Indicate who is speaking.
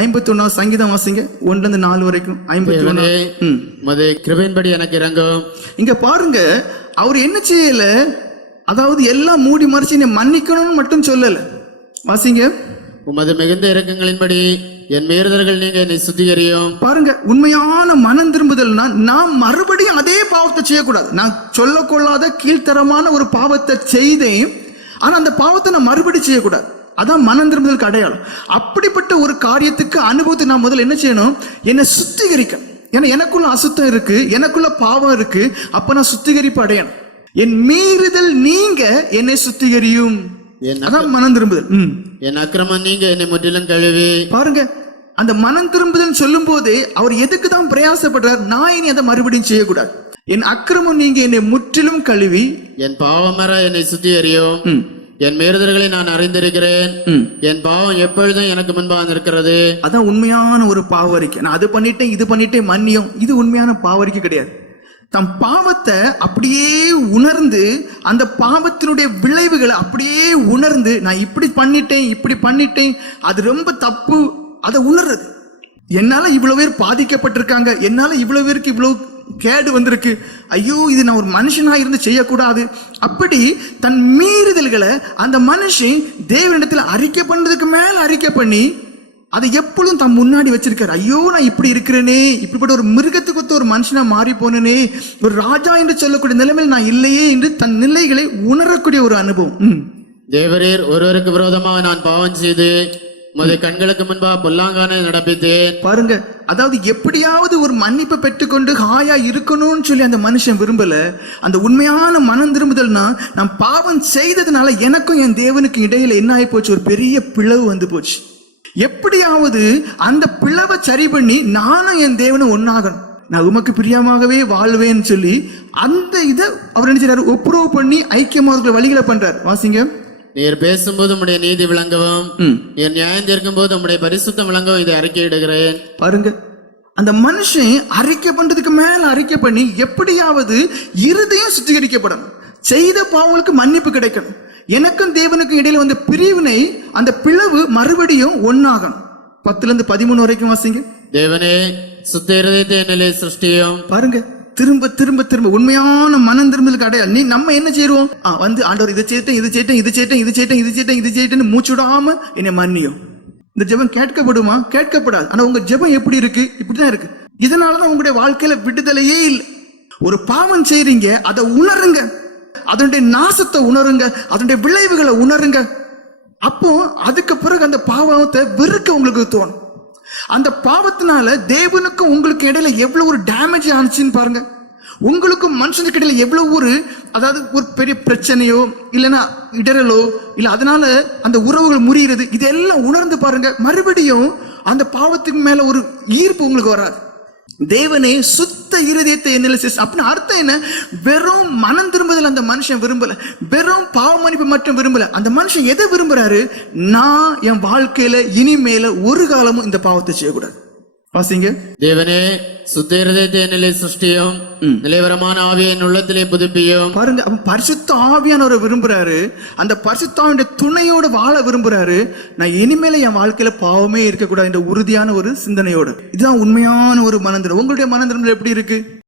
Speaker 1: ஐம்பத்தி ஒன்னாவது சங்கீதம் வாசிங்க. ஒன்றுல இருந்து நாலு வரைக்கும். ஐம்பத்தி ஒன்னு
Speaker 2: உமது கிருபையின்படி எனக்கு இறங்கும்.
Speaker 1: இங்க பாருங்க அவர் என்ன செய்யல? அதாவது எல்லாம் மூடி மறைச்சு என்னை மன்னிக்கணும்னு மட்டும் சொல்லல. வாசிங்க.
Speaker 2: உமது மிகுந்த இறக்கங்களின்படி என் மீறுதல்கள் நீங்க என்னை சுத்திகரியும்.
Speaker 1: பாருங்க உண்மையான மனம் திரும்புதல்னா நான் மறுபடியும் அதே பாவத்தை செய்யக்கூடாது. நான் சொல்லக்கொள்ளாத கீழ்த்தரமான ஒரு பாவத்தை செய்தேன். ஆனா அந்த பாவத்தை நான் மறுபடியும் செய்யக்கூடாது. அதான் மனம் திரும்புதலுக்கு அடையாளம். அப்படிப்பட்ட ஒரு காரியத்துக்கு அனுபவத்தை நான் முதல்ல என்ன செய்யணும்? என்னை சுத்திகரிக்க. ஏன்னா எனக்குள்ள அசுத்தம் இருக்கு எனக்குள்ள பாவம் இருக்கு அப்ப நான் சுத்திகரிப்பு அடையணும். என் மீறுதல் நீங்க என்னை சுத்திகரியும். அதான் மனம் திரும்புதல்.
Speaker 2: என் அக்கிரமம் நீங்க என்னை முற்றிலும் கழுவி.
Speaker 1: பாருங்க அந்த மனம் திரும்புதல் சொல்லும் போதே அவர் எதுக்கு தான் பிரயாசப்படுறார்? நான் இனி அதை மறுபடியும் செய்யக்கூடாது. என் அக்கிரமம் நீங்க என்னை முற்றிலும் கழுவி.
Speaker 2: என் பாவமர என்னை சுத்திகரியும்.
Speaker 1: ம்,
Speaker 2: என் மீறுதல்களை நான் அறிந்திருக்கிறேன். என் பாவம் எப்பொழுதும் எனக்கு முன்பாக இருக்கிறது
Speaker 1: அதான் உண்மையான ஒரு பாவரிக்கை. நான் அது பண்ணிட்டேன் இது பண்ணிட்டேன் மன்னியம். இது உண்மையான பாவரிக்கை கிடையாது. தம் பாவத்தை அப்படியே உணர்ந்து அந்த பாவத்தினுடைய விளைவுகளை அப்படியே உணர்ந்து நான் இப்படி பண்ணிட்டேன் இப்படி பண்ணிட்டேன் அது ரொம்ப தப்பு அதை உணர்றது. என்னால இவ்வளவு பேர் பாதிக்கப்பட்டிருக்காங்க என்னால இவ்வளவு பேருக்கு இவ்வளவு கேடு வந்திருக்கு. ஐயோ இது நான் ஒரு மனுஷனா இருந்து செய்யக்கூடாது. அப்படி தன் மீறுதல்களை அந்த மனுஷன் தேவனிடத்தில் அறிக்கை பண்ணதுக்கு மேல அறிக்கை பண்ணி அதை எப்பொழுதும் தம் முன்னாடி வச்சிருக்காரு. ஐயோ நான் இப்படி இருக்கிறேனே. இப்படிப்பட்ட ஒரு மிருகத்துக்கு ஒத்த ஒரு மனுஷனா மாறி போனேனே. ஒரு ராஜா என்று சொல்லக்கூடிய நிலைமையில் நான் இல்லையே என்று தன் நிலைகளை உணரக்கூடிய ஒரு அனுபவம். தேவரேர்
Speaker 2: தேவரீர் ஒருவருக்கு விரோதமாக நான் பாவம் செய்து உமது கண்களுக்கு முன்பாக பொல்லாங்கான நடப்பித்தேன்.
Speaker 1: பாருங்க அதாவது எப்படியாவது ஒரு மன்னிப்பை பெற்றுக்கொண்டு ஹாயா இருக்கணும்னு சொல்லி அந்த மனுஷன் விரும்பல. அந்த உண்மையான மனம் திரும்புதல்னா நான் பாவம் செய்ததுனால எனக்கும் என் தேவனுக்கும் இடையில என்ன ஆகி போச்சு? ஒரு பெரிய பிளவு வந்து போச்சு. எப்படியாவது அந்த பிளவை சரி பண்ணி நானும் என் தேவனும் ஒன்னாகணும் நான் உமக்கு பிரியமாகவே வாழ்வேன்னு சொல்லி அந்த இதை அவர் நினைச்சாரு ஒப்புரவு பண்ணி ஐக்கியமாக வழிகளை பண்றார். வாசிங்க.
Speaker 2: நீர் பேசும்போது உம்முடைய நீதி விளங்கவும் என் நியாயம் தீர்க்கும் போது உம்முடைய பரிசுத்தம் விளங்கவும் இதை அறிக்கையிடுகிறேன்
Speaker 1: பாருங்க அந்த மனுஷன் அறிக்கை பண்றதுக்கு மேல அறிக்கை பண்ணி எப்படியாவது இருதயம் சுத்திகரிக்கப்படணும். செய்த பாவங்களுக்கு மன்னிப்பு கிடைக்கணும். எனக்கும் தேவனுக்கும் இடையில வந்த பிரிவினை அந்த பிளவு மறுபடியும் ஒன்னாகணும் பத்துல இருந்து பதிமூணு வரைக்கும் வாசிங்க.
Speaker 2: தேவனே சுத்த இருதயத்தை என்னிலே சிருஷ்டியும்.
Speaker 1: பாருங்க திரும்ப திரும்ப திரும்ப உண்மையான மனம் திரும்பலுக்கு அடையாளம். நீ நம்ம என்ன செய்வோம் ஆ, வந்து ஆண்டவர் இதை செய்யிட்டேன் இது செய்யிட்டேன் இது சேட்டேன் இது சேட்டேன் இது சேட்டேன் இது செய்யிட்டேன்னு மூச்சு விடாம என்னை மன்னியும் இந்த ஜெபம் கேட்கப்படுமா? கேட்கப்படாது. ஆனா உங்க ஜெபம் எப்படி இருக்கு? இப்படிதான் இருக்கு. இதனாலதான் உங்களுடைய வாழ்க்கையில விடுதலையே இல்லை. ஒரு பாவம் செய்றீங்க அதை உணருங்க. அதனுடைய நாசத்தை உணருங்க. அதனுடைய விளைவுகளை உணருங்க. அப்போ அதுக்கு பிறகு அந்த பாவத்தை வெறுக்க உங்களுக்கு தோணும். அந்த பாவத்தினால தேவனுக்கும் உங்களுக்கு இடையில எவ்வளவு ஒரு டேமேஜ் ஆனிச்சுன்னு பாருங்க. உங்களுக்கும் மனுஷனுக்கு இடையில எவ்வளவு ஒரு அதாவது ஒரு பெரிய பிரச்சனையோ இல்லைன்னா இடரலோ இல்ல அதனால அந்த உறவுகள் முறிகிறது இதெல்லாம் உணர்ந்து பாருங்க. மறுபடியும் அந்த பாவத்துக்கு மேல ஒரு ஈர்ப்பு உங்களுக்கு வராது. தேவனே சுத்த இருதயத்தை என்னில் அப்படின்னு அர்த்தம் என்ன? வெறும் மனம் திரும்புதல் அந்த மனுஷன் விரும்பல. வெறும் பாவ மன்னிப்பு மட்டும் விரும்பல. அந்த மனுஷன் எதை விரும்புறாரு? நான் என் வாழ்க்கையில இனிமேல ஒரு காலமும் இந்த பாவத்தை செய்யக்கூடாது. வாசிங்க.
Speaker 2: தேவனே சுத்த இருதயத்தை என்னிலே சிருஷ்டியும் நிலைவரமான ஆவியை என் உள்ளத்திலே புதுப்பியும்.
Speaker 1: பாருங்க அவன் பரிசுத்த ஆவியானவரை விரும்புறாரு. அந்த பரிசுத்தாவுடைய துணையோட வாழ விரும்புறாரு. நான் இனிமேல என் வாழ்க்கையில பாவமே இருக்கக்கூடாது என்ற உறுதியான ஒரு சிந்தனையோடு. இதுதான் உண்மையான ஒரு மனந்திரம் உங்களுடைய மனந்திரம் எப்படி இருக்கு?